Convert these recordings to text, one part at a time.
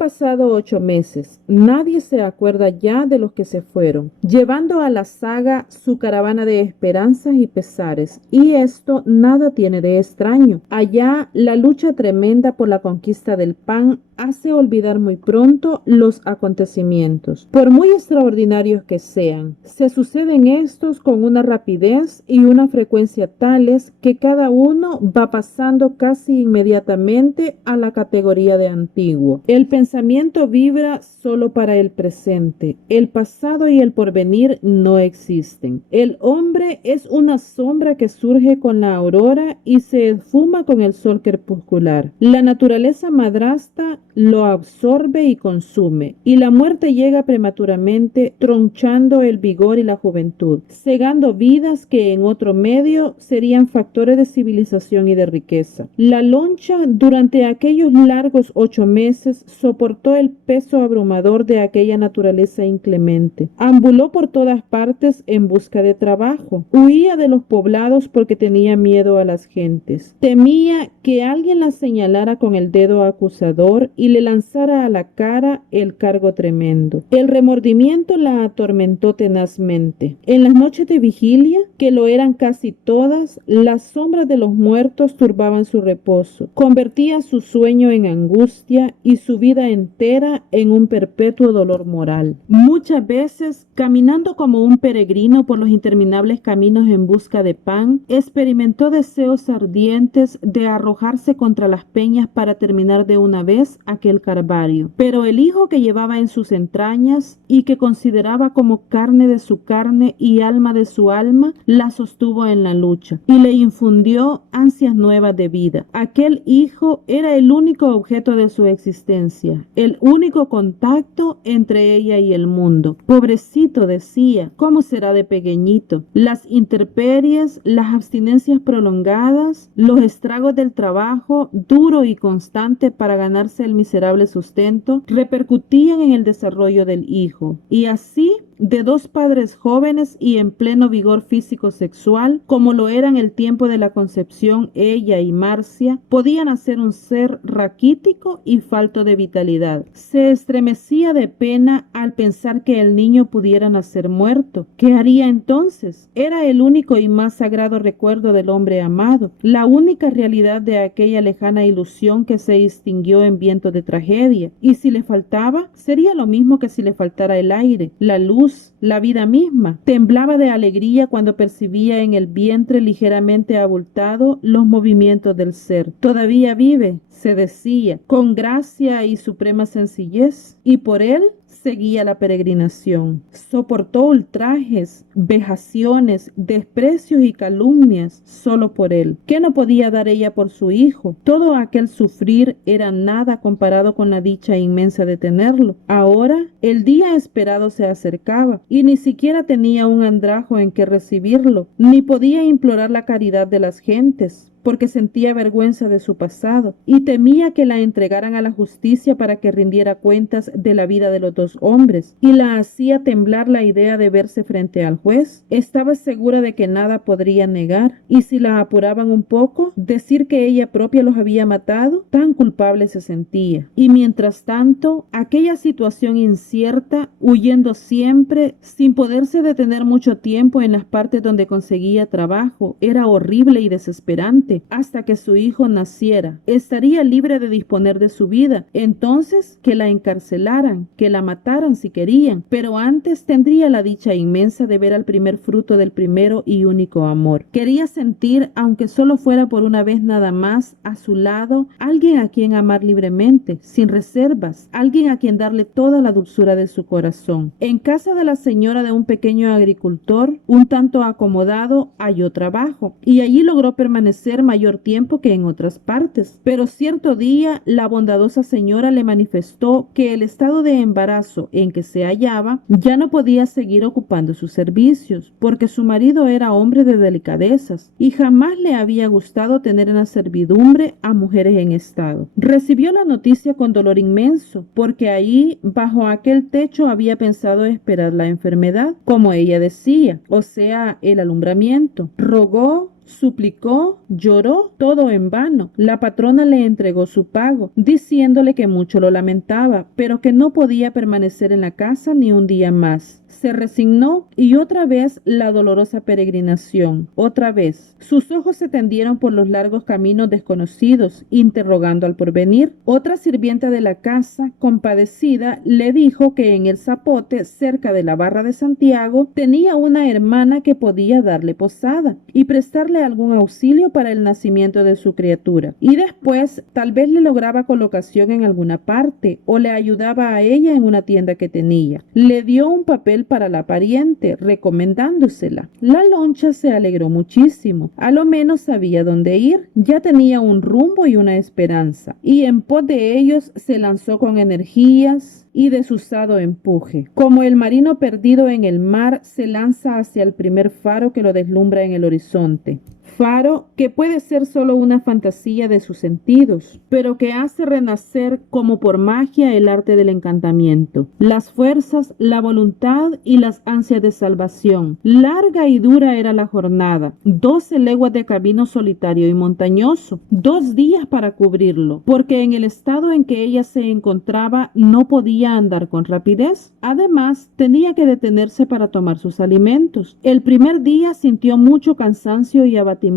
pasado 8 meses. Nadie se acuerda ya de los que se fueron, llevando a la saga su caravana de esperanzas y pesares. Y esto nada tiene de extraño. Allá la lucha tremenda por la conquista del pan hace olvidar muy pronto los acontecimientos. Por muy extraordinarios que sean, se suceden estos con una rapidez y una frecuencia tales que cada uno va pasando casi inmediatamente a la categoría de antiguo. El pensamiento vibra solo para el presente. El pasado y el porvenir no existen. El hombre es una sombra que surge con la aurora y se esfuma con el sol crepuscular. La naturaleza madrastra lo absorbe y consume, y la muerte llega prematuramente, tronchando el vigor y la juventud, cegando vidas que en otro medio serían factores de civilización y de riqueza. La loncha durante aquellos largos 8 meses soportó el peso abrumador de aquella naturaleza inclemente. Ambuló por todas partes en busca de trabajo. Huía de los poblados porque tenía miedo a las gentes. Temía que alguien la señalara con el dedo acusador y le lanzara a la cara el cargo tremendo. El remordimiento la atormentó tenazmente. En las noches de vigilia, que lo eran casi todas, las sombras de los muertos turbaban su reposo. Convertía su sueño en angustia y su vida entera en un perpetuo dolor moral. Muchas veces, caminando como un peregrino por los interminables caminos en busca de pan, experimentó deseos ardientes de arrojarse contra las peñas para terminar de una vez aquel calvario. Pero el hijo que llevaba en sus entrañas y que consideraba como carne de su carne y alma de su alma, la sostuvo en la lucha y le infundió ansias nuevas de vida. Aquel hijo era el único objeto de su existencia, el único contacto entre ella y el mundo. Pobrecito, decía, ¿cómo será de pequeñito? Las intemperies, las abstinencias prolongadas, los estragos del trabajo duro y constante para ganarse el miserable sustento, repercutían en el desarrollo del hijo. Y así, de dos padres jóvenes y en pleno vigor físico-sexual, como lo eran el tiempo de la concepción ella y Marcia, podían hacer un ser raquítico y falto de vitalidad. Se estremecía de pena al pensar que el niño pudiera nacer muerto. ¿Qué haría entonces? Era el único y más sagrado recuerdo del hombre amado, la única realidad de aquella lejana ilusión que se extinguió en vientos de tragedia. Y si le faltaba, sería lo mismo que si le faltara el aire, la luz, la vida misma. Temblaba de alegría cuando percibía en el vientre ligeramente abultado los movimientos del ser. Todavía vive, se decía, con gracia y suprema sencillez, y por él seguía la peregrinación. Soportó ultrajes, vejaciones, desprecios y calumnias solo por él. ¿Qué no podía dar ella por su hijo? Todo aquel sufrir era nada comparado con la dicha inmensa de tenerlo. Ahora el día esperado se acercaba y ni siquiera tenía un andrajo en que recibirlo, ni podía implorar la caridad de las gentes, porque sentía vergüenza de su pasado y temía que la entregaran a la justicia para que rindiera cuentas de la vida de los dos hombres, y la hacía temblar la idea de verse frente al juez. Estaba segura de que nada podría negar, y si la apuraban un poco, decir que ella propia los había matado. Tan culpable se sentía. Y mientras tanto, aquella situación incierta, huyendo siempre, sin poderse detener mucho tiempo en las partes donde conseguía trabajo, era horrible y desesperante. Hasta que su hijo naciera, estaría libre de disponer de su vida. Entonces, que la encarcelaran, que la mataran si querían, pero antes tendría la dicha inmensa de ver al primer fruto del primero y único amor. Quería sentir, aunque solo fuera por una vez nada más, a su lado, alguien a quien amar libremente, sin reservas, alguien a quien darle toda la dulzura de su corazón. En casa de la señora de un pequeño agricultor, un tanto acomodado, halló trabajo, y allí logró permanecer mayor tiempo que en otras partes. Pero cierto día la bondadosa señora le manifestó que el estado de embarazo en que se hallaba ya no podía seguir ocupando sus servicios, porque su marido era hombre de delicadezas y jamás le había gustado tener en la servidumbre a mujeres en estado. Recibió la noticia con dolor inmenso, porque allí, bajo aquel techo, había pensado esperar la enfermedad, como ella decía, o sea, el alumbramiento. Rogó, suplicó, lloró, todo en vano. La patrona le entregó su pago, diciéndole que mucho lo lamentaba, pero que no podía permanecer en la casa ni un día más. Se resignó y otra vez la dolorosa peregrinación. Otra vez. Sus ojos se tendieron por los largos caminos desconocidos, interrogando al porvenir. Otra sirvienta de la casa, compadecida, le dijo que en el zapote, cerca de la barra de Santiago, tenía una hermana que podía darle posada y prestarle algún auxilio para el nacimiento de su criatura. Y después, tal vez le lograba colocación en alguna parte o le ayudaba a ella en una tienda que tenía. Le dio un papel para la pariente, recomendándosela. La loncha se alegró muchísimo. A lo menos sabía dónde ir. Ya tenía un rumbo y una esperanza. Y en pos de ellos se lanzó con energías y desusado empuje. Como el marino perdido en el mar se lanza hacia el primer faro que lo deslumbra en el horizonte. Faro que puede ser solo una fantasía de sus sentidos, pero que hace renacer como por magia el arte del encantamiento, las fuerzas, la voluntad y las ansias de salvación. Larga y dura era la jornada, 12 leguas de camino solitario y montañoso, 2 días para cubrirlo, porque en el estado en que ella se encontraba no podía andar con rapidez. Además, tenía que detenerse para tomar sus alimentos. El primer día sintió mucho cansancio y abatimiento.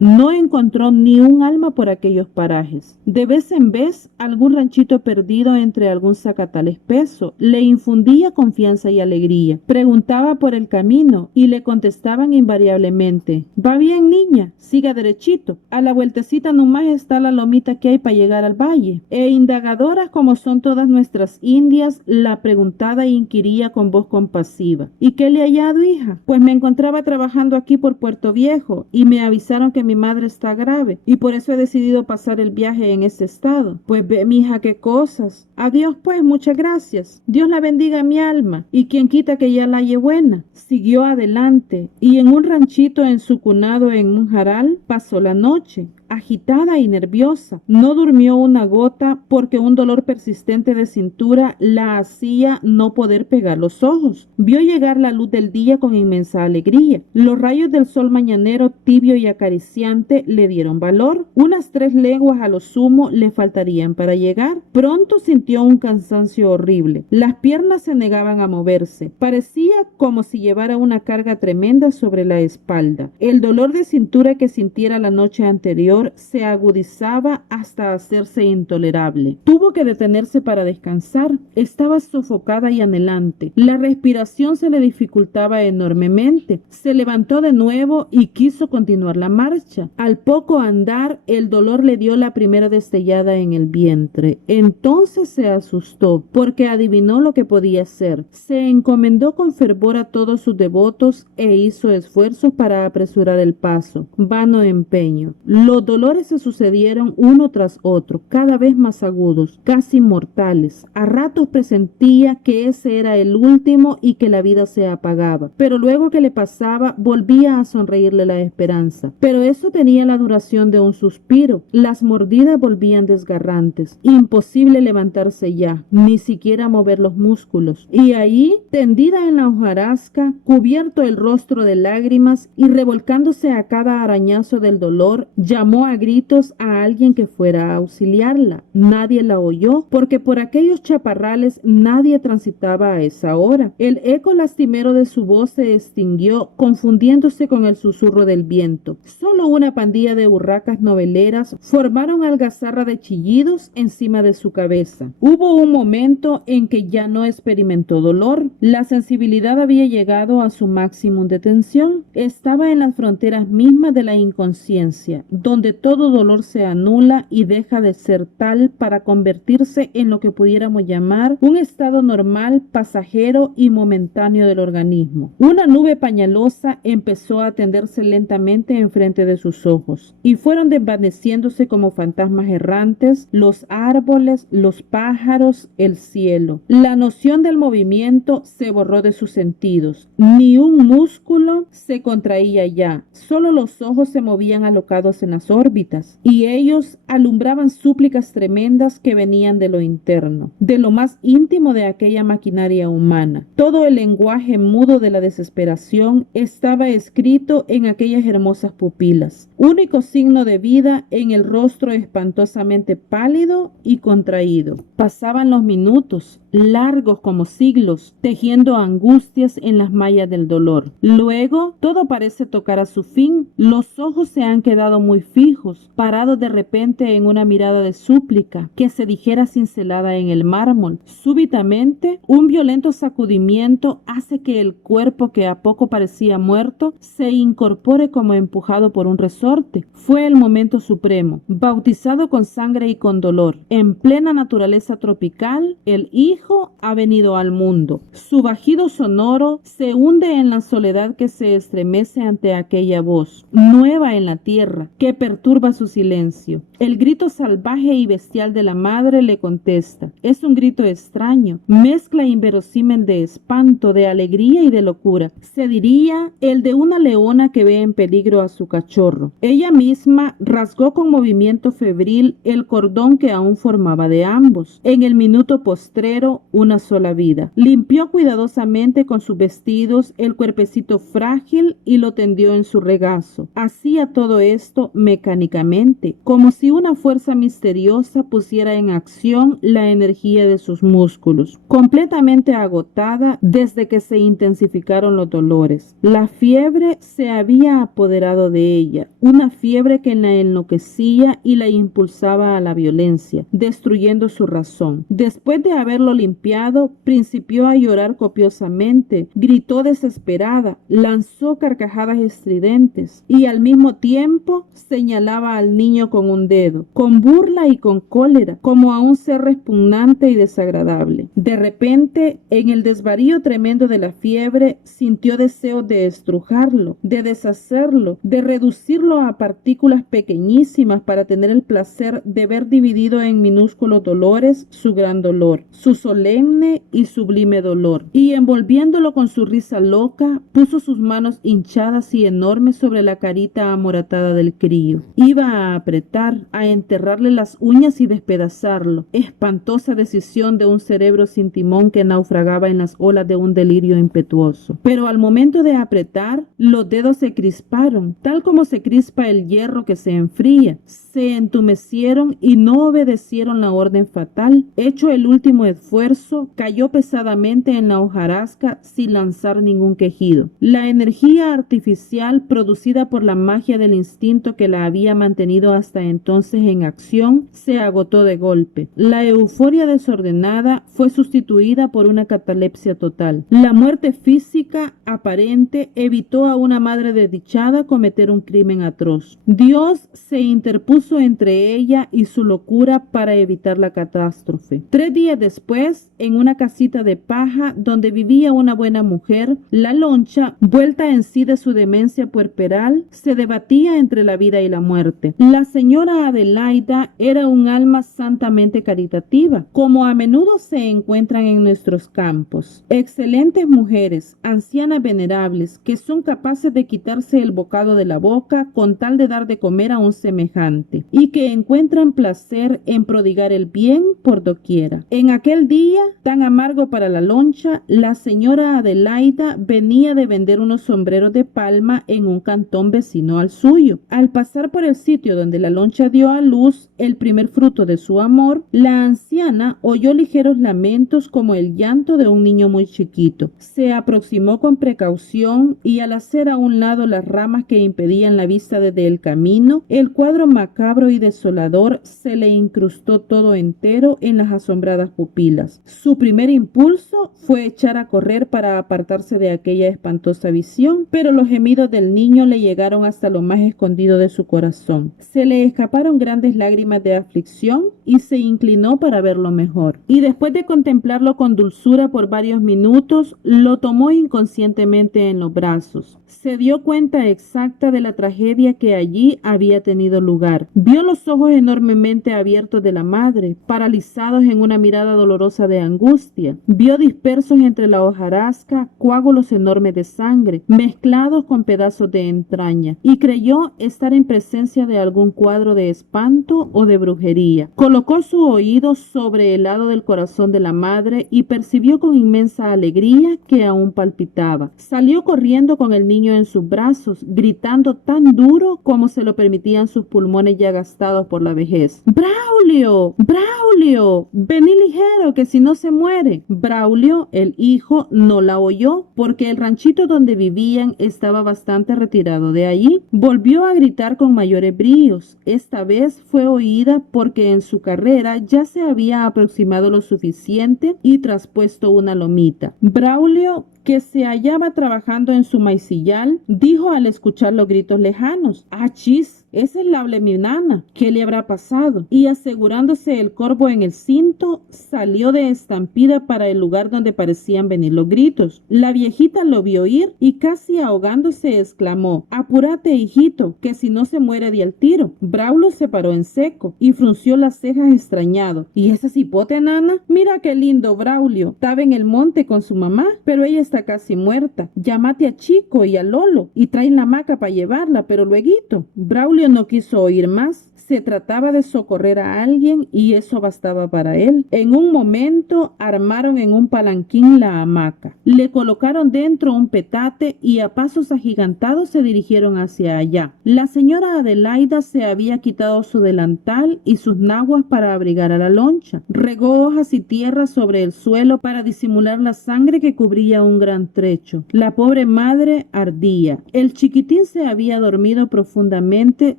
No encontró ni un alma por aquellos parajes. De vez en vez, algún ranchito perdido entre algún zacatal espeso le infundía confianza y alegría. Preguntaba por el camino y le contestaban invariablemente: «Va bien, niña, siga derechito. A la vueltecita nomás está la lomita que hay para llegar al valle». E indagadoras como son todas nuestras indias, la preguntada inquiría con voz compasiva: «¿Y qué le ha hallado, hija?». «Pues me encontraba trabajando aquí por Puerto Viejo y me avisaron que mi madre está grave y por eso he decidido pasar el viaje en ese estado». «Pues ve, mija, qué cosas. Adiós pues, muchas gracias. Dios la bendiga mi alma y quien quita que ya la halle buena». Siguió adelante y en un ranchito encunado en un jaral pasó la noche. Agitada y nerviosa, no durmió una gota porque un dolor persistente de cintura la hacía no poder pegar los ojos. Vio llegar la luz del día con inmensa alegría. Los rayos del sol mañanero tibio y acariciante le dieron valor. Unas 3 leguas a lo sumo le faltarían para llegar. Pronto sintió un cansancio horrible. Las piernas se negaban a moverse. Parecía como si llevara una carga tremenda sobre la espalda. El dolor de cintura que sintiera la noche anterior se agudizaba hasta hacerse intolerable. Tuvo que detenerse para descansar. Estaba sofocada y anhelante. La respiración se le dificultaba enormemente. Se levantó de nuevo y quiso continuar la marcha. Al poco andar, el dolor le dio la primera destellada en el vientre. Entonces se asustó, porque adivinó lo que podía ser. Se encomendó con fervor a todos sus devotos e hizo esfuerzos para apresurar el paso. Vano empeño. Los dolores se sucedieron uno tras otro, cada vez más agudos, casi mortales. A ratos presentía que ese era el último y que la vida se apagaba. Pero luego que le pasaba, volvía a sonreírle la esperanza. Pero eso tenía la duración de un suspiro. Las mordidas volvían desgarrantes. Imposible levantarse ya, ni siquiera mover los músculos. Y ahí, tendida en la hojarasca, cubierto el rostro de lágrimas y revolcándose a cada arañazo del dolor, llamó a gritos a alguien que fuera a auxiliarla. Nadie la oyó, porque por aquellos chaparrales nadie transitaba a esa hora. El eco lastimero de su voz se extinguió, confundiéndose con el susurro del viento. Solo una pandilla de urracas noveleras formaron algazarra de chillidos encima de su cabeza. Hubo un momento en que ya no experimentó dolor. La sensibilidad había llegado a su máximo de tensión. Estaba en las fronteras mismas de la inconsciencia, donde todo dolor se anula y deja de ser tal para convertirse en lo que pudiéramos llamar un estado normal, pasajero y momentáneo del organismo. Una nube pañalosa empezó a tenderse lentamente enfrente de sus ojos y fueron desvaneciéndose como fantasmas errantes los árboles, los pájaros, el cielo. La noción del movimiento se borró de sus sentidos. Ni un músculo se contraía ya, solo los ojos se movían alocados en las órbitas, y ellos alumbraban súplicas tremendas que venían de lo interno, de lo más íntimo de aquella maquinaria humana. Todo el lenguaje mudo de la desesperación estaba escrito en aquellas hermosas pupilas, único signo de vida en el rostro espantosamente pálido y contraído. Pasaban los minutos, largos como siglos, tejiendo angustias en las mallas del dolor. Luego, todo parece tocar a su fin. Los ojos se han quedado muy fijos, parados de repente en una mirada de súplica, que se dijera cincelada en el mármol. Súbitamente, un violento sacudimiento hace que el cuerpo, que a poco parecía muerto, se incorpore como empujado por un resorte. Fue el momento supremo. Bautizado con sangre y con dolor, en plena naturaleza tropical, el Hijo ha venido al mundo. Su bajido sonoro se hunde en la soledad que se estremece ante aquella voz, nueva en la tierra, que perturba su silencio. El grito salvaje y bestial de la madre le contesta. Es un grito extraño, mezcla inverosímil de espanto, de alegría y de locura. Se diría el de una leona que ve en peligro a su cachorro. Ella misma rasgó con movimiento febril el cordón que aún formaba de ambos. En el minuto postrero, una sola vida. Limpió cuidadosamente con sus vestidos el cuerpecito frágil y lo tendió en su regazo. Hacía todo esto mecánicamente, como si una fuerza misteriosa pusiera en acción la energía de sus músculos, completamente agotada desde que se intensificaron los dolores. La fiebre se había apoderado de ella, una fiebre que la enloquecía y la impulsaba a la violencia, destruyendo su razón. Después de haberlo limpiado, principió a llorar copiosamente, gritó desesperada, lanzó carcajadas estridentes y al mismo tiempo señalaba al niño con un dedo, con burla y con cólera, como a un ser repugnante y desagradable. De repente, en el desvarío tremendo de la fiebre, sintió deseo de estrujarlo, de deshacerlo, de reducirlo a partículas pequeñísimas para tener el placer de ver dividido en minúsculos dolores su gran dolor, su solemne y sublime dolor. Y envolviéndolo con su risa loca, puso sus manos hinchadas y enormes sobre la carita amoratada del crío. Iba a apretar, a enterrarle las uñas y despedazarlo. Espantosa decisión de un cerebro sin timón que naufragaba en las olas de un delirio impetuoso. Pero al momento de apretar, los dedos se crisparon, tal como se crispa el hierro que se enfría. Se entumecieron y no obedecieron la orden fatal. Hecho el último esfuerzo, cayó pesadamente en la hojarasca sin lanzar ningún quejido. La energía artificial producida por la magia del instinto que la había mantenido hasta entonces en acción se agotó de golpe. La euforia desordenada fue sustituida por una catalepsia total. La muerte física aparente evitó a una madre desdichada cometer un crimen atroz. Dios se interpuso entre ella y su locura para evitar la catástrofe. 3 días después, en una casita de paja donde vivía una buena mujer, la loncha, vuelta en sí de su demencia puerperal, se debatía entre la vida y la muerte. La señora Adelaida era un alma santamente caritativa, como a menudo se encuentran en nuestros campos. Excelentes mujeres, ancianas venerables, que son capaces de quitarse el bocado de la boca con tal de dar de comer a un semejante, y que encuentran placer en prodigar el bien por doquiera. En aquel día, tan amargo para la loncha, la señora Adelaida venía de vender unos sombreros de palma en un cantón vecino al suyo. Al pasar por el sitio donde la loncha dio a luz el primer fruto de su amor, la anciana oyó ligeros lamentos como el llanto de un niño muy chiquito. Se aproximó con precaución y al hacer a un lado las ramas que impedían la vista desde el camino, el cuadro macabro y desolador se le incrustó todo entero en las asombradas pupilas. Su primer impulso fue echar a correr para apartarse de aquella espantosa visión, pero los gemidos del niño le llegaron hasta lo más escondido de su corazón. Se le escaparon grandes lágrimas de aflicción y se inclinó para verlo mejor. Y después de contemplarlo con dulzura por varios minutos, lo tomó inconscientemente en los brazos. Se dio cuenta exacta de la tragedia que allí había tenido lugar. Vio los ojos enormemente abiertos de la madre, paralizados focalizados en una mirada dolorosa de angustia. Vio dispersos entre la hojarasca coágulos enormes de sangre, mezclados con pedazos de entraña, y creyó estar en presencia de algún cuadro de espanto o de brujería. Colocó su oído sobre el lado del corazón de la madre y percibió con inmensa alegría que aún palpitaba. Salió corriendo con el niño en sus brazos, gritando tan duro como se lo permitían sus pulmones ya gastados por la vejez. ¡Braulio! ¡Braulio! ¡Vení ligero, que si no se muere! Braulio, el hijo, no la oyó porque el ranchito donde vivían estaba bastante retirado de allí. Volvió a gritar con mayores bríos. Esta vez fue oída porque en su carrera ya se había aproximado lo suficiente y traspuesto una lomita. Braulio, que se hallaba trabajando en su maicillal, dijo al escuchar los gritos lejanos: ¡Achis! Esa es la mi nana. ¿Qué le habrá pasado? Y asegurándose el corvo en el cinto, salió de estampida para el lugar donde parecían venir los gritos. La viejita lo vio ir y casi ahogándose exclamó: ¡Apúrate, hijito, que si no se muere de al tiro! Braulio se paró en seco y frunció las cejas extrañado. ¿Y esa cipote, nana? Mira qué lindo Braulio. Estaba en el monte con su mamá, pero ella está casi muerta. Llámate a Chico y a Lolo y traen la hamaca para llevarla, pero lueguito. Braulio no quiso oír más. Se trataba de socorrer a alguien y eso bastaba para él. En un momento armaron en un palanquín la hamaca. Le colocaron dentro un petate y a pasos agigantados se dirigieron hacia allá. La señora Adelaida se había quitado su delantal y sus naguas para abrigar a la loncha. Regó hojas y tierra sobre el suelo para disimular la sangre que cubría un gran trecho. La pobre madre ardía. El chiquitín se había dormido profundamente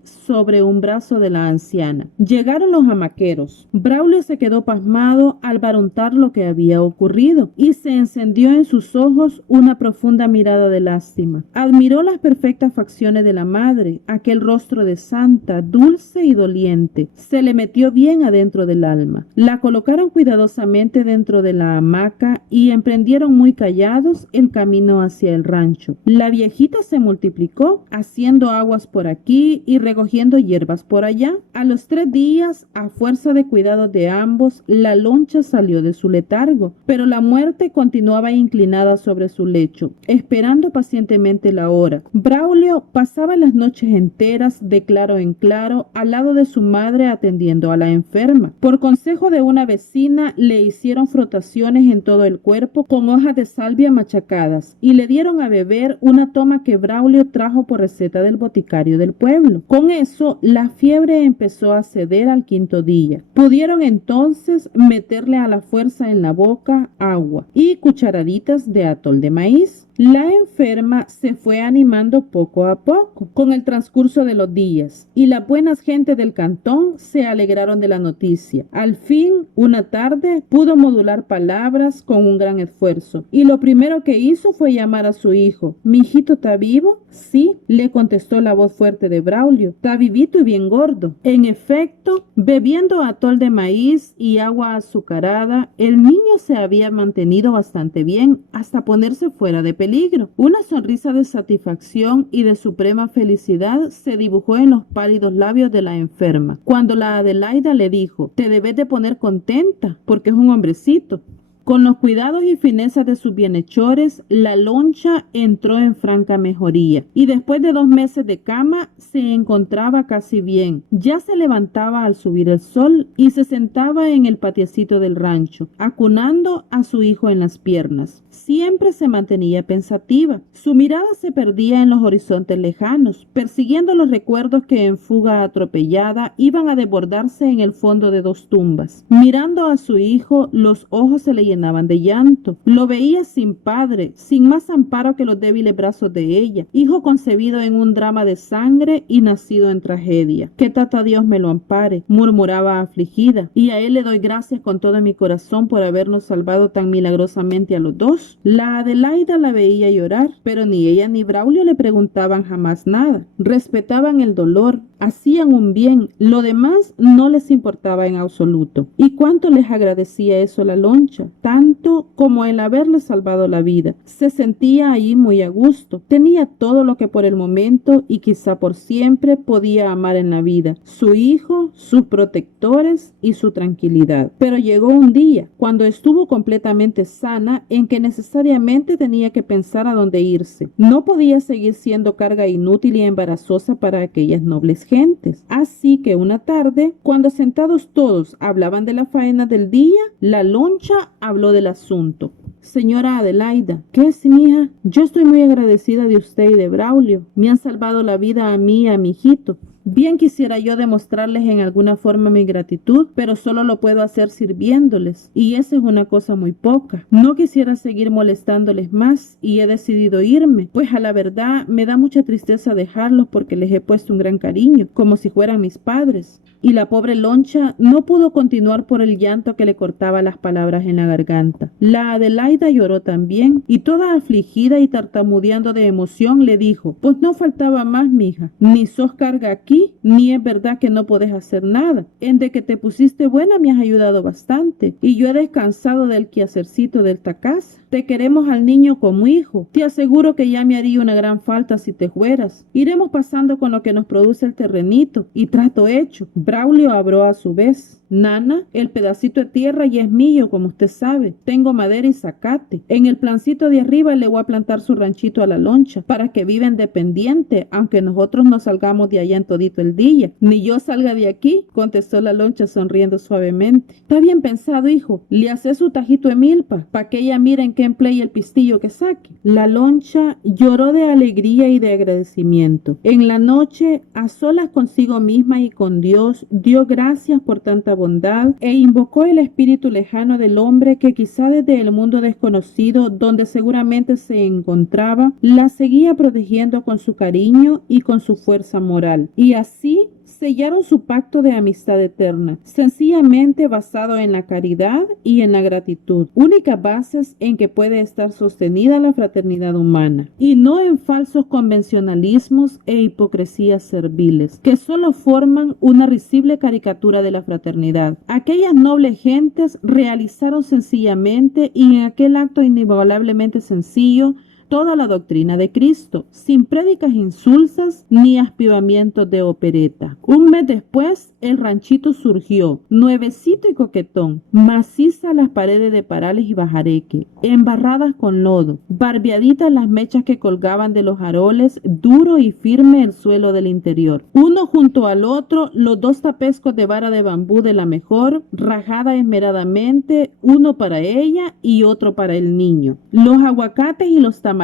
sobre un brazo de la anciana. Llegaron los hamaqueros. Braulio se quedó pasmado al baruntar lo que había ocurrido y se encendió en sus ojos una profunda mirada de lástima. Admiró las perfectas facciones de la madre, aquel rostro de santa, dulce y doliente. Se le metió bien adentro del alma. La colocaron cuidadosamente dentro de la hamaca y emprendieron muy callados el camino hacia el rancho. La viejita se multiplicó, haciendo aguas por aquí y recogiendo hierbas por allá. A los 3 días, a fuerza de cuidados de ambos, la loncha salió de su letargo, pero la muerte continuaba inclinada sobre su lecho, esperando pacientemente la hora. Braulio pasaba las noches enteras, de claro en claro, al lado de su madre atendiendo a la enferma. Por consejo de una vecina, le hicieron frotaciones en todo el cuerpo con hojas de salvia machacadas y le dieron a beber una toma que Braulio trajo por receta del boticario del pueblo. Con eso, la fiebre empezó a ceder al 5.º día. Pudieron entonces meterle a la fuerza en la boca agua y cucharaditas de atol de maíz. La enferma se fue animando poco a poco con el transcurso de los días y las buenas gentes del cantón se alegraron de la noticia. Al fin, una tarde, pudo modular palabras con un gran esfuerzo y lo primero que hizo fue llamar a su hijo. ¿Mi hijito está vivo? Sí, le contestó la voz fuerte de Braulio. Está vivito y bien gordo. En efecto, bebiendo atol de maíz y agua azucarada, el niño se había mantenido bastante bien hasta ponerse fuera de peligro. Una sonrisa de satisfacción y de suprema felicidad se dibujó en los pálidos labios de la enferma, cuando la Adelaida le dijo: te debes de poner contenta, porque es un hombrecito. Con los cuidados y finezas de sus bienhechores, la loncha entró en franca mejoría y después de 2 meses de cama se encontraba casi bien. Ya se levantaba al subir el sol y se sentaba en el patiecito del rancho, acunando a su hijo en las piernas. Siempre se mantenía pensativa. Su mirada se perdía en los horizontes lejanos, persiguiendo los recuerdos que en fuga atropellada iban a desbordarse en el fondo de 2 tumbas. Mirando a su hijo, los ojos se le llenaban de llanto. Lo veía sin padre, sin más amparo que los débiles brazos de ella, hijo concebido en un drama de sangre y nacido en tragedia. Que tata Dios me lo ampare, murmuraba afligida, y a él le doy gracias con todo mi corazón por habernos salvado tan milagrosamente a los 2. La Adelaida la veía llorar, pero ni ella ni Braulio le preguntaban jamás nada. Respetaban el dolor, hacían un bien, lo demás no les importaba en absoluto. ¿Y cuánto les agradecía eso la loncha? tanto como el haberle salvado la vida. Se sentía ahí muy a gusto. Tenía todo lo que por el momento y quizá por siempre podía amar en la vida: su hijo, sus protectores y su tranquilidad. Pero llegó un día, cuando estuvo completamente sana, en que necesariamente tenía que pensar a dónde irse. No podía seguir siendo carga inútil y embarazosa para aquellas nobles gentes. Así que una tarde, cuando sentados todos hablaban de la faena del día, la loncha habló del asunto. Señora Adelaida, ¿qué es, mija? Yo estoy muy agradecida de usted y de Braulio. Me han salvado la vida a mí y a mi hijito. Bien quisiera yo demostrarles en alguna forma mi gratitud, pero solo lo puedo hacer sirviéndoles, y esa es una cosa muy poca. No quisiera seguir molestándoles más y he decidido irme, pues a la verdad me da mucha tristeza dejarlos porque les he puesto un gran cariño, como si fueran mis padres. Y la pobre loncha no pudo continuar por el llanto que le cortaba las palabras en la garganta. La Adelaida lloró también, y toda afligida y tartamudeando de emoción le dijo: pues no faltaba más, mija, ni sos carga aquí, ni es verdad que no podés hacer nada. En de que te pusiste buena me has ayudado bastante, y yo he descansado del quehacercito de esta casa. Te queremos al niño como hijo. Te aseguro que ya me haría una gran falta si te fueras. Iremos pasando con lo que nos produce el terrenito, y trato hecho. Braulio habló a su vez. Nana, el pedacito de tierra ya es mío, como usted sabe. Tengo madera y zacate. En el plancito de arriba le voy a plantar su ranchito a la loncha, para que viva independiente, aunque nosotros no salgamos de allá en todito el día. Ni yo salga de aquí, contestó la loncha sonriendo suavemente. Está bien pensado, hijo. Le hace su tajito de milpa, pa' que ella mire en qué emplea el pistillo que saque. La loncha lloró de alegría y de agradecimiento. En la noche, a solas consigo misma y con Dios, dio gracias por tanta bondad e invocó el espíritu lejano del hombre que quizá desde el mundo desconocido, donde seguramente se encontraba, la seguía protegiendo con su cariño y con su fuerza moral. Y así sellaron su pacto de amistad eterna, sencillamente basado en la caridad y en la gratitud, únicas bases en que puede estar sostenida la fraternidad humana, y no en falsos convencionalismos e hipocresías serviles, que solo forman una risible caricatura de la fraternidad. Aquellas nobles gentes realizaron sencillamente y en aquel acto inigualablemente sencillo toda la doctrina de Cristo, sin prédicas insulsas ni aspivamientos de opereta. Un mes después, el ranchito surgió, nuevecito y coquetón, maciza las paredes de parales y bajareque, embarradas con lodo, barbeaditas las mechas que colgaban de los aroles, duro y firme el suelo del interior. Uno junto al otro, los dos tapescos de vara de bambú de la mejor, rajada esmeradamente, uno para ella y otro para el niño. Los aguacates y los tamarindos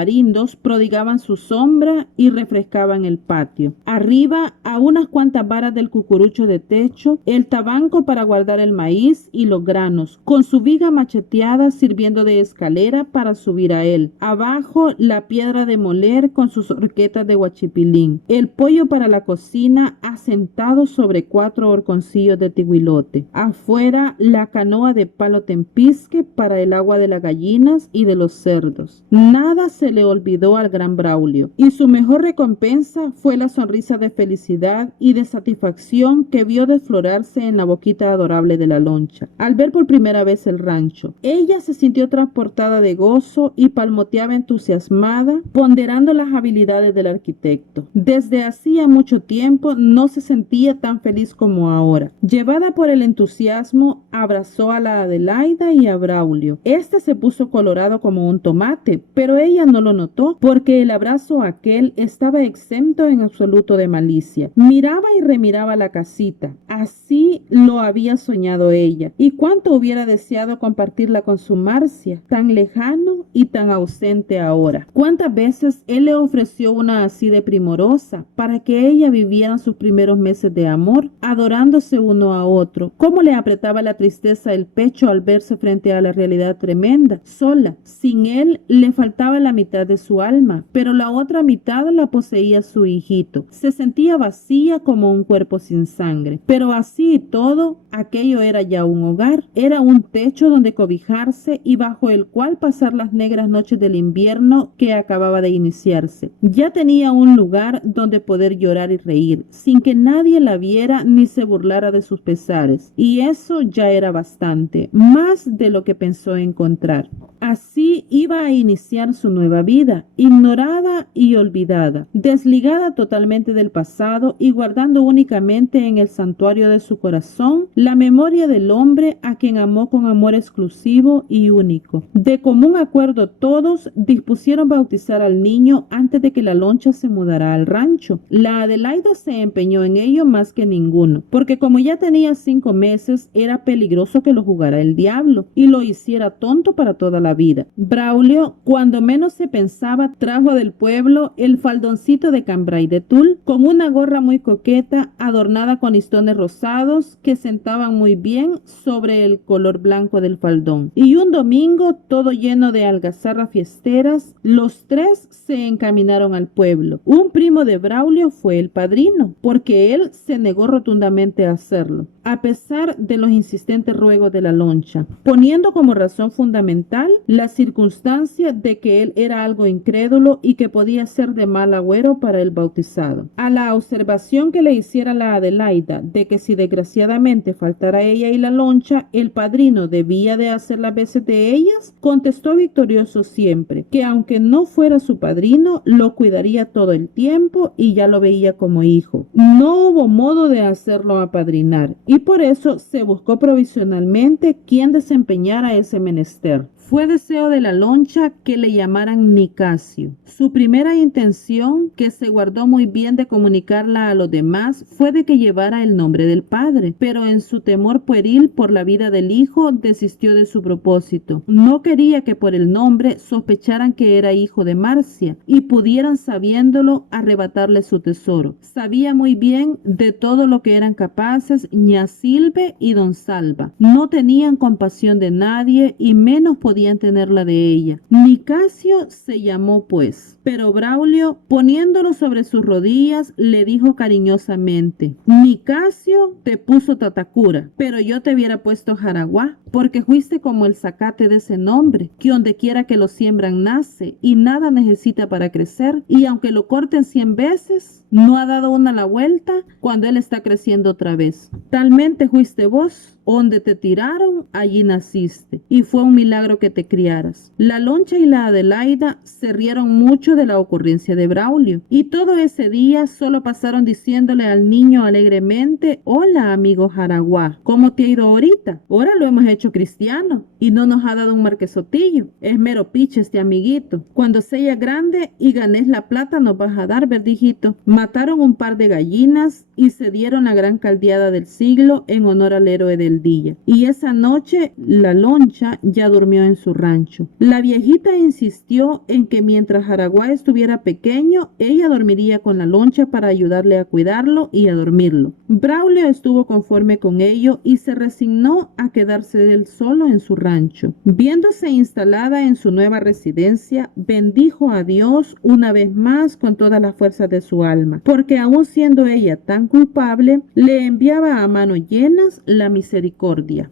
prodigaban su sombra y refrescaban el patio. Arriba, a unas cuantas varas del cucurucho de techo, el tabanco para guardar el maíz y los granos, con su viga macheteada sirviendo de escalera para subir a él. Abajo, la piedra de moler con sus horquetas de guachipilín. El pollo para la cocina asentado sobre 4 horconcillos de tihuilote. Afuera, la canoa de palo tempisque para el agua de las gallinas y de los cerdos. Nada se le olvidó al gran Braulio, y su mejor recompensa fue la sonrisa de felicidad y de satisfacción que vio desflorarse en la boquita adorable de la loncha al ver por primera vez el rancho. Ella se sintió transportada de gozo y palmoteaba entusiasmada, ponderando las habilidades del arquitecto. Desde hacía mucho tiempo no se sentía tan feliz como ahora. Llevada por el entusiasmo, abrazó a la Adelaida y a Braulio. Este se puso colorado como un tomate, pero ella no lo notó, porque el abrazo aquel estaba exento en absoluto de malicia. Miraba y remiraba la casita. Así lo había soñado ella, y cuánto hubiera deseado compartirla con su Marcia, tan lejano y tan ausente ahora. Cuántas veces él le ofreció una así de primorosa, para que ella viviera sus primeros meses de amor, adorándose uno a otro. Cómo le apretaba la tristeza el pecho al verse frente a la realidad tremenda, sola. Sin él le faltaba la mitad mitad de su alma, pero la otra mitad la poseía su hijito. Se sentía vacía como un cuerpo sin sangre, pero así y todo, aquello era ya un hogar, era un techo donde cobijarse y bajo el cual pasar las negras noches del invierno que acababa de iniciarse. Ya tenía un lugar donde poder llorar y reír, sin que nadie la viera ni se burlara de sus pesares, y eso ya era bastante, más de lo que pensó encontrar. Así iba a iniciar su nueva vida, ignorada y olvidada, desligada totalmente del pasado y guardando únicamente en el santuario de su corazón la memoria del hombre a quien amó con amor exclusivo y único. De común acuerdo todos dispusieron bautizar al niño antes de que la loncha se mudara al rancho. La Adelaida se empeñó en ello más que ninguno, porque como ya tenía 5 meses, era peligroso que lo jugara el diablo y lo hiciera tonto para toda la vida. Braulio, cuando menos se pensaba, trajo del pueblo el faldoncito de cambray de tul, con una gorra muy coqueta, adornada con listones rosados que sentaban muy bien sobre el color blanco del faldón. Y un domingo, todo lleno de algazarras fiesteras, los tres se encaminaron al pueblo. Un primo de Braulio fue el padrino, porque él se negó rotundamente a hacerlo, a pesar de los insistentes ruegos de la loncha, poniendo como razón fundamental la circunstancia de que él era algo incrédulo y que podía ser de mal agüero para el bautizado. A la observación que le hiciera la Adelaida de que si desgraciadamente faltara ella y la loncha, el padrino debía de hacer las veces de ellas, contestó victorioso siempre, que aunque no fuera su padrino, lo cuidaría todo el tiempo y ya lo veía como hijo. No hubo modo de hacerlo apadrinar y por eso se buscó provisionalmente quien desempeñara ese menester. Fue deseo de la loncha que le llamaran Nicasio. Su primera intención, que se guardó muy bien de comunicarla a los demás, fue de que llevara el nombre del padre, pero en su temor pueril por la vida del hijo desistió de su propósito. No quería que por el nombre sospecharan que era hijo de Marcia y pudieran, sabiéndolo, arrebatarle su tesoro. Sabía muy bien de todo lo que eran capaces ña Silve y don Salva. No tenían compasión de nadie y menos podían tenerla de ella. Nicasio se llamó pues, pero Braulio, poniéndolo sobre sus rodillas, le dijo cariñosamente: Nicasio te puso Tatacura, pero yo te hubiera puesto Jaraguá, porque fuiste como el zacate de ese nombre, que donde quiera que lo siembran nace y nada necesita para crecer, y aunque lo corten 100 veces, no ha dado una la vuelta cuando él está creciendo otra vez. Talmente fuiste vos. Donde te tiraron, allí naciste, y fue un milagro que te criaras. La loncha y la Adelaida se rieron mucho de la ocurrencia de Braulio, y todo ese día solo pasaron diciéndole al niño alegremente: hola, amigo Jaraguá, ¿cómo te ha ido ahorita? Ahora lo hemos hecho cristiano, y no nos ha dado un marquesotillo. Es mero piche este amiguito. Cuando sea grande y ganes la plata nos vas a dar, verdijito. Mataron un par de gallinas y se dieron la gran caldeada del siglo en honor al héroe del día. Y esa noche la loncha ya durmió en su rancho. La viejita insistió en que mientras Jaraguá estuviera pequeño, ella dormiría con la loncha para ayudarle a cuidarlo y a dormirlo. Braulio estuvo conforme con ello y se resignó a quedarse él solo en su rancho. Viéndose instalada en su nueva residencia, bendijo a Dios una vez más con todas las fuerzas de su alma, porque aun siendo ella tan culpable, le enviaba a manos llenas la misericordia.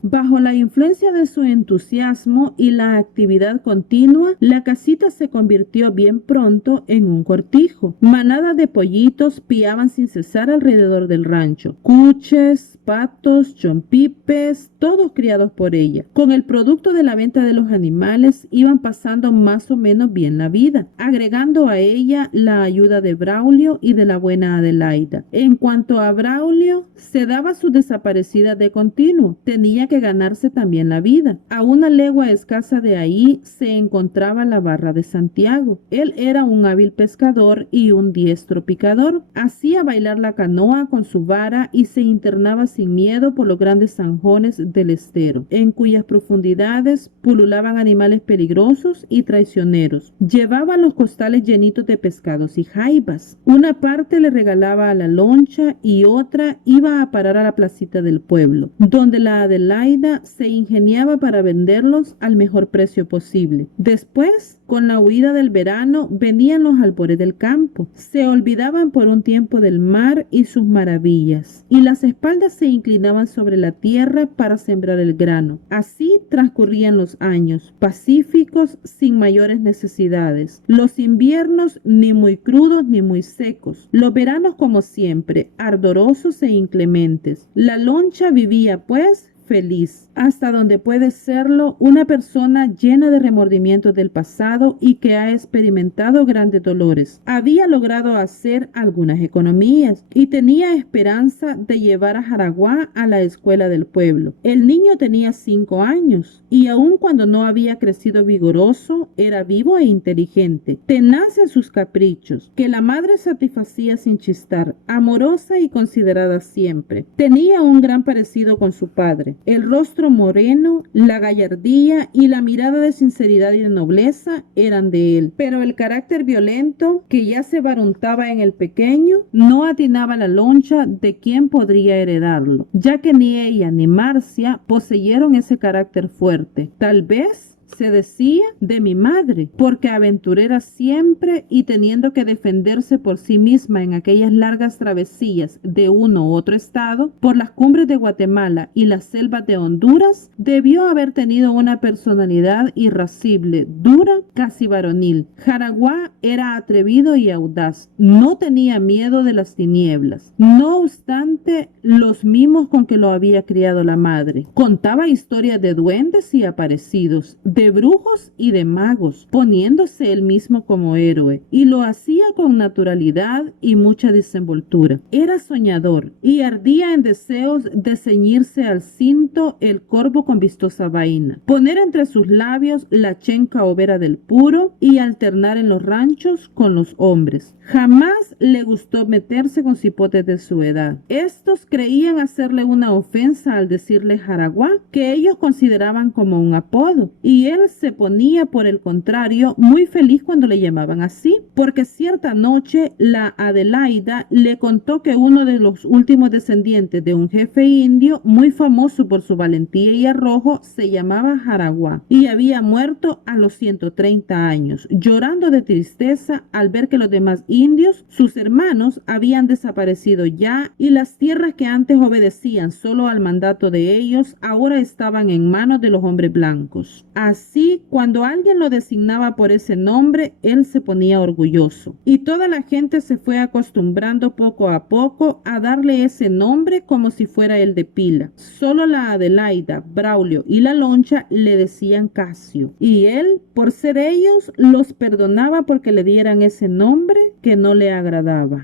Bajo la influencia de su entusiasmo y la actividad continua, la casita se convirtió bien pronto en un cortijo. Manadas de pollitos piaban sin cesar alrededor del rancho. Cuches, patos, chompipes, todos criados por ella. Con el producto de la venta de los animales iban pasando más o menos bien la vida, agregando a ella la ayuda de Braulio y de la buena Adelaida. En cuanto a Braulio, se daba su desaparecida de continuo. Tenía que ganarse también la vida. A una legua escasa de ahí se encontraba la barra de Santiago. Él era un hábil pescador y un diestro picador. Hacía bailar la canoa con su vara y se internaba sin miedo por los grandes zanjones del estero, en cuyas profundidades pululaban animales peligrosos y traicioneros. Llevaba los costales llenitos de pescados y jaivas. Una parte le regalaba a la loncha y otra iba a parar a la placita del pueblo, donde donde la Adelaida se ingeniaba para venderlos al mejor precio posible. Después, con la huida del verano, venían los albores del campo. Se olvidaban por un tiempo del mar y sus maravillas, y las espaldas se inclinaban sobre la tierra para sembrar el grano. Así transcurrían los años, pacíficos, sin mayores necesidades. Los inviernos ni muy crudos ni muy secos. Los veranos, como siempre, ardorosos e inclementes. La loncha vivía, pues, feliz, hasta donde puede serlo una persona llena de remordimientos del pasado y que ha experimentado grandes dolores. Había logrado hacer algunas economías y tenía esperanza de llevar a Jaraguá a la escuela del pueblo. El niño tenía 5 años y aun cuando no había crecido vigoroso, era vivo e inteligente, tenaz en sus caprichos, que la madre satisfacía sin chistar, amorosa y considerada siempre. Tenía un gran parecido con su padre. El rostro moreno, la gallardía y la mirada de sinceridad y de nobleza eran de él, pero el carácter violento que ya se baruntaba en el pequeño no atinaba la loncha de quién podría heredarlo, ya que ni ella ni Marcia poseyeron ese carácter fuerte. Tal vez se decía de mi madre, porque aventurera siempre y teniendo que defenderse por sí misma en aquellas largas travesías de uno u otro estado, por las cumbres de Guatemala y las selvas de Honduras, debió haber tenido una personalidad irascible, dura, casi varonil. Jaraguá era atrevido y audaz, no tenía miedo de las tinieblas. No obstante, los mimos con que lo había criado la madre. Contaba historias de duendes y aparecidos, de brujos y de magos, poniéndose él mismo como héroe, y lo hacía con naturalidad y mucha desenvoltura. Era soñador y ardía en deseos de ceñirse al cinto el corvo con vistosa vaina, poner entre sus labios la chenca overa del puro y alternar en los ranchos con los hombres. Jamás le gustó meterse con cipotes de su edad. Estos creían hacerle una ofensa al decirle Jaraguá, que ellos consideraban como un apodo, y él se ponía, por el contrario, muy feliz cuando le llamaban así, porque cierta noche la Adelaida le contó que uno de los últimos descendientes de un jefe indio muy famoso por su valentía y arrojo se llamaba Jaraguá y había muerto a los 130 años, llorando de tristeza al ver que los demás indios, sus hermanos, habían desaparecido ya y las tierras que antes obedecían solo al mandato de ellos ahora estaban en manos de los hombres blancos. Así, cuando alguien lo designaba por ese nombre, él se ponía orgulloso. Y toda la gente se fue acostumbrando poco a poco a darle ese nombre como si fuera el de pila. Solo la Adelaida, Braulio y la loncha le decían Casio. Y él, por ser ellos, los perdonaba porque le dieran ese nombre que no le agradaba.